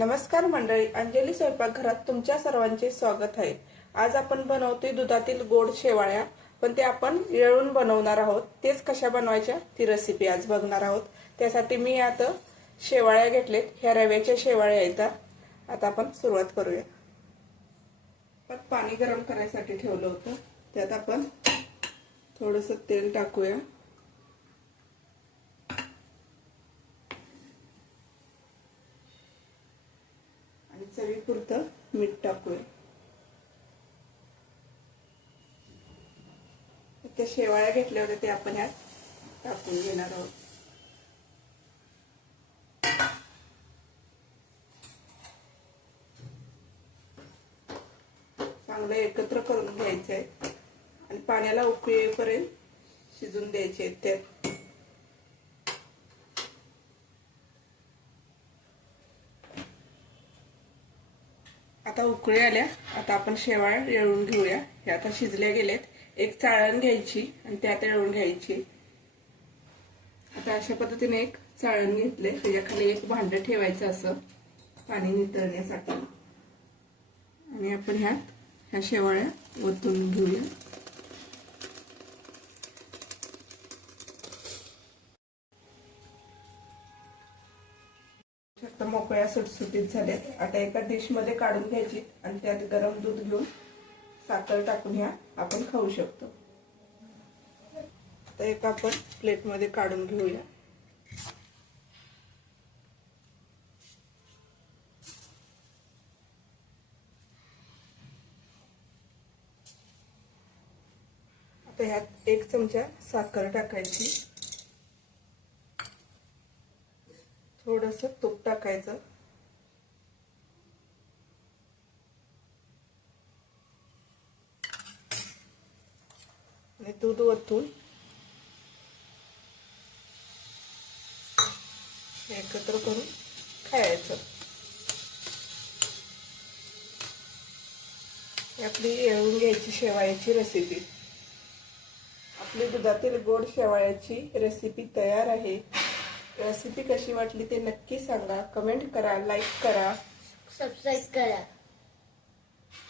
नमस्कार मंडळी, अंजली स्वयंपाकघरात तुमच्या सर्वांचे स्वागत आहे। आज आपण बनवतोय दुधातील गोड शेवाळ्या, पण ते आपण येळून बनवणार आहोत। तेच कशा बनवायच्या ती रेसिपी आज बघणार आहोत। त्यासाठी मी आता शेवाळ्या घेतलेत, ह्या रव्याच्या शेवाळ्या आहेत। आता आपण सुरुवात करूया। पाणी गरम करायसाठी ठेवलं होतं, त्यात आपण थोडंसं तेल टाकूया आणि चवीपुरतं मीठ टाकूया। त्या शेवाळ्या घेतल्या होत्या ते आपण यात टाकून घेणार आहोत। चांगलं एकत्र करून घ्यायचं आहे आणि पाण्याला उकळी येईपर्यंत शिजून द्यायचे आहेत त्यात। आता उकळी आल्या, आता आपण शेवाळ्या येळून घेऊया। हे आता शिजल्या गेलेत। एक चाळण घ्यायची आणि त्यात येळून घ्यायची। आता अशा पद्धतीने एक चाळण घेतले, त्याच्याखाली एक भांड ठेवायचं असं पाणी नितळण्यासाठी आणि आपण ह्या शेवाळ्या ओतून घेऊया। मोकळ्या सुटसुटीत झाल्यात। आता एका डिश मध्ये काढून घ्यायची आणि त्यात गरम दूध घेऊन साखर टाकून ह्या आपण खाऊ शकतो। आता एक आपण प्लेट मध्ये काढून घेऊया। आता ह्यात एक चमचा साखर टाकायची, थोडंसं तूप टाकायचं आणि दूध ओतून एकत्र करून खायचं। आपली येळून घ्यायची शेवाळ्याची रेसिपी, आपली दुधातील गोड शेवाळ्याची रेसिपी तयार आहे। रेसिपी कशी वाटली ते नक्की सांगा, कमेंट करा, लाईक करा, सबस्क्राइब करा।